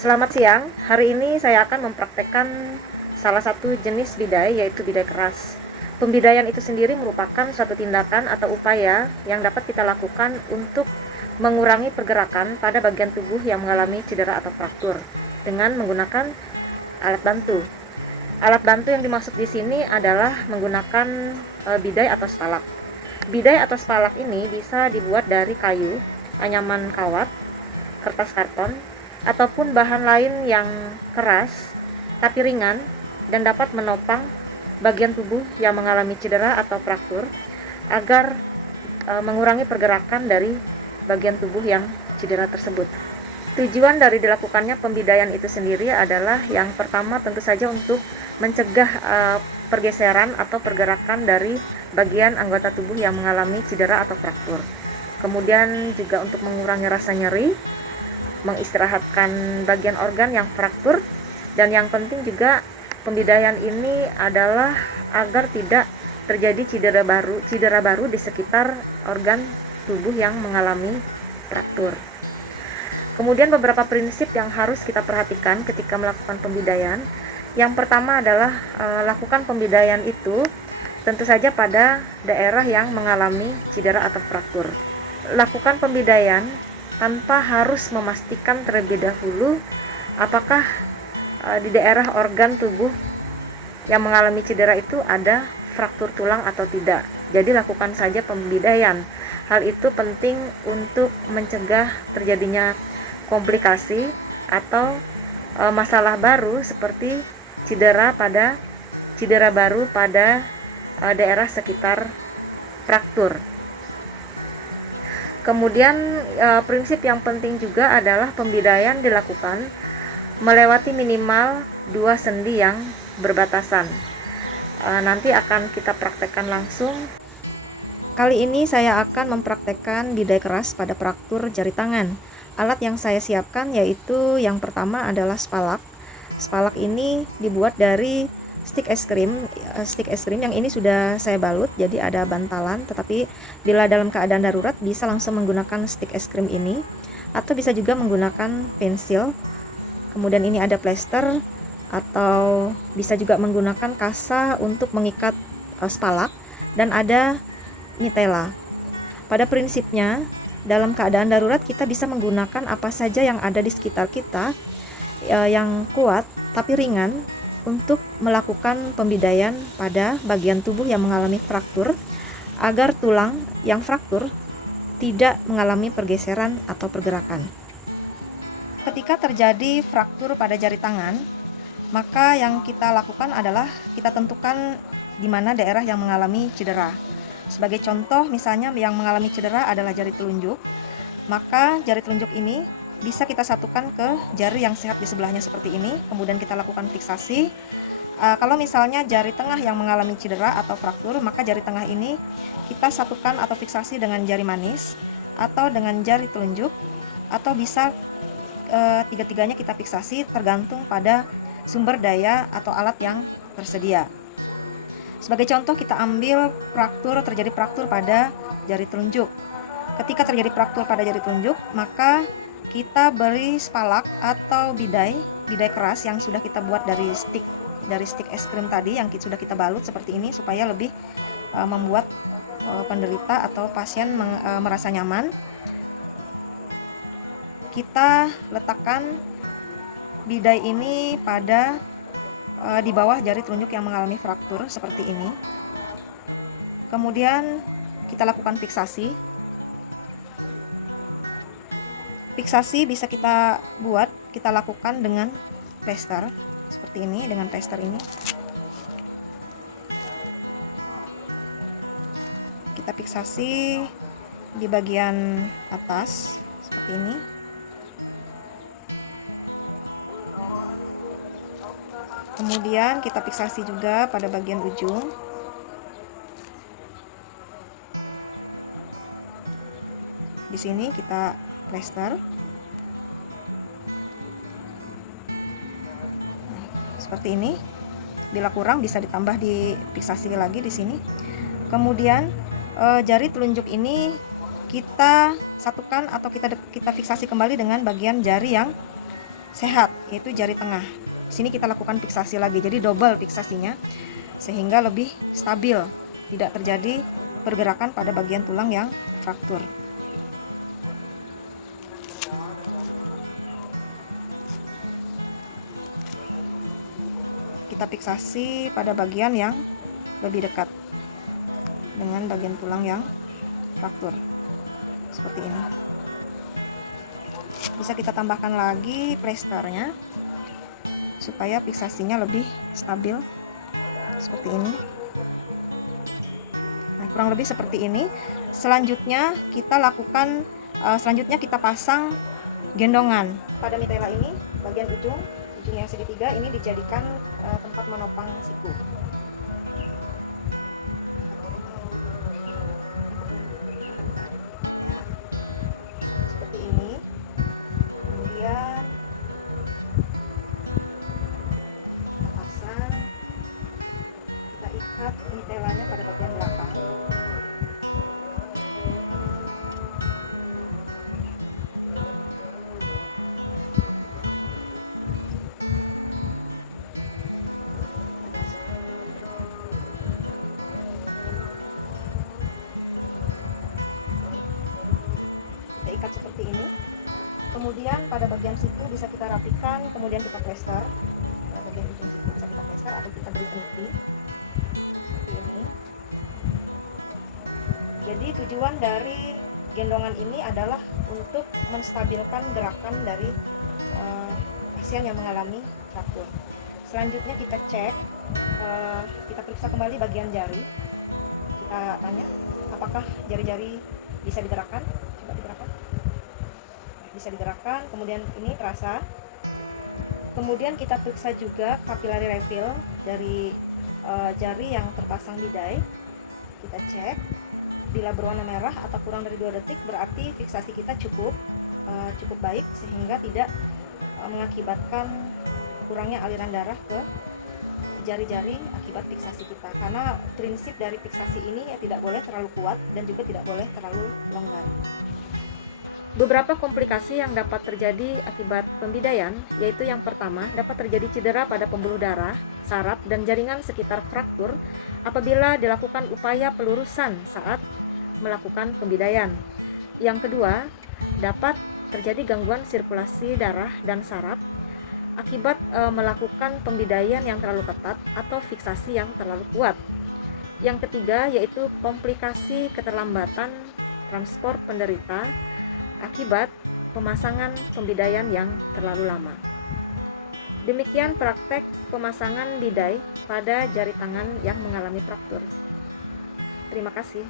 Selamat siang, hari ini saya akan mempraktekkan salah satu jenis bidai, yaitu bidai keras. Pembidaian itu sendiri merupakan suatu tindakan atau upaya yang dapat kita lakukan untuk mengurangi pergerakan pada bagian tubuh yang mengalami cedera atau fraktur dengan menggunakan alat bantu. Alat bantu yang dimaksud di sini adalah menggunakan bidai atau spalak. Bidai atau spalak ini bisa dibuat dari kayu, anyaman kawat, kertas karton, ataupun bahan lain yang keras tapi ringan dan dapat menopang bagian tubuh yang mengalami cedera atau fraktur agar mengurangi pergerakan dari bagian tubuh yang cedera tersebut. Tujuan dari dilakukannya pembidaian itu sendiri adalah yang pertama tentu saja untuk mencegah pergeseran atau pergerakan dari bagian anggota tubuh yang mengalami cedera atau fraktur. Kemudian juga untuk mengurangi rasa nyeri, mengistirahatkan bagian organ yang fraktur, dan yang penting juga pembidaian ini adalah agar tidak terjadi cedera baru di sekitar organ tubuh yang mengalami fraktur. Kemudian beberapa prinsip yang harus kita perhatikan ketika melakukan pembidaian. Yang pertama adalah lakukan pembidaian itu tentu saja pada daerah yang mengalami cedera atau fraktur. Lakukan pembidaian tanpa harus memastikan terlebih dahulu apakah di daerah organ tubuh yang mengalami cedera itu ada fraktur tulang atau tidak. Jadi lakukan saja pembidaian. Hal itu penting untuk mencegah terjadinya komplikasi atau masalah baru seperti cedera baru pada daerah sekitar fraktur. Kemudian prinsip yang penting juga adalah pembidaian dilakukan melewati minimal 2 sendi yang berbatasan. Nanti akan kita praktekkan langsung. Kali ini saya akan mempraktekkan bidai keras pada fraktur jari tangan. Alat yang saya siapkan yaitu yang pertama adalah spalak. Spalak ini dibuat dari stik es krim yang ini sudah saya balut, jadi ada bantalan, tetapi bila dalam keadaan darurat bisa langsung menggunakan stik es krim ini, atau bisa juga menggunakan pensil. Kemudian ini ada plester, atau bisa juga menggunakan kasa untuk mengikat spalak, dan ada nitella. Pada prinsipnya, dalam keadaan darurat kita bisa menggunakan apa saja yang ada di sekitar kita yang kuat tapi ringan untuk melakukan pembidaian pada bagian tubuh yang mengalami fraktur agar tulang yang fraktur tidak mengalami pergeseran atau pergerakan. Ketika terjadi fraktur pada jari tangan, maka yang kita lakukan adalah kita tentukan di mana daerah yang mengalami cedera. Sebagai contoh, misalnya yang mengalami cedera adalah jari telunjuk, maka jari telunjuk ini bisa kita satukan ke jari yang sehat di sebelahnya seperti ini, kemudian kita lakukan fiksasi. Kalau misalnya jari tengah yang mengalami cedera atau fraktur, maka jari tengah ini kita satukan atau fiksasi dengan jari manis atau dengan jari telunjuk, atau bisa tiga-tiganya kita fiksasi tergantung pada sumber daya atau alat yang tersedia. Sebagai contoh, kita ambil terjadi fraktur pada jari telunjuk. Ketika terjadi fraktur pada jari telunjuk, maka kita beri spalak atau bidai keras yang sudah kita buat dari stik es krim tadi yang sudah kita balut seperti ini, supaya lebih membuat penderita atau pasien merasa nyaman. Kita letakkan bidai ini pada di bawah jari telunjuk yang mengalami fraktur seperti ini. Kemudian kita lakukan fiksasi. Fiksasi bisa kita lakukan dengan plester seperti ini, dengan plester ini. Kita fiksasi di bagian atas seperti ini. Kemudian kita fiksasi juga pada bagian ujung. Di sini kita plester. Seperti ini. Bila kurang bisa ditambah difiksasi lagi di sini. Kemudian jari telunjuk ini kita satukan atau kita fiksasi kembali dengan bagian jari yang sehat, yaitu jari tengah. Sini kita lakukan fiksasi lagi, jadi double fiksasinya sehingga lebih stabil, tidak terjadi pergerakan pada bagian tulang yang fraktur. Kita fiksasi pada bagian yang lebih dekat dengan bagian tulang yang fraktur, seperti ini. Bisa kita tambahkan lagi plesternya supaya fiksasinya lebih stabil, seperti ini. Nah, kurang lebih seperti ini. Selanjutnya kita lakukan, selanjutnya kita pasang gendongan. Pada mitela ini, bagian ujung yang segitiga ini dijadikan tempat menopang siku. Seperti ini. Kemudian kita pasang, kita ikat mitelanya pada bagian belakang. Kita ikat seperti ini. Kemudian pada bagian siku bisa kita rapikan, kemudian kita plester. Pada bagian ujung siku bisa kita plester atau kita beri penipi seperti ini. Jadi tujuan dari gendongan ini adalah untuk menstabilkan gerakan dari pasien yang mengalami fraktur. Selanjutnya kita cek, kita periksa kembali bagian jari. Kita tanya apakah jari-jari bisa digerakkan. Coba digerakkan. Bisa digerakkan, kemudian ini terasa. Kemudian kita periksa juga capillary refill dari jari yang terpasang bidai. Kita cek, bila berwarna merah atau kurang dari 2 detik berarti fiksasi kita cukup baik sehingga tidak mengakibatkan kurangnya aliran darah ke jari-jari akibat fiksasi kita. Karena prinsip dari fiksasi ini tidak boleh terlalu kuat dan juga tidak boleh terlalu longgar. Beberapa komplikasi yang dapat terjadi akibat pembidaian, yaitu yang pertama, dapat terjadi cedera pada pembuluh darah, saraf, dan jaringan sekitar fraktur apabila dilakukan upaya pelurusan saat melakukan pembidaian. Yang kedua, dapat terjadi gangguan sirkulasi darah dan saraf akibat melakukan pembidaian yang terlalu ketat atau fiksasi yang terlalu kuat. Yang ketiga, yaitu komplikasi keterlambatan transport penderita akibat pemasangan pembidaian yang terlalu lama. Demikian praktek pemasangan bidai pada jari tangan yang mengalami fraktur. Terima kasih.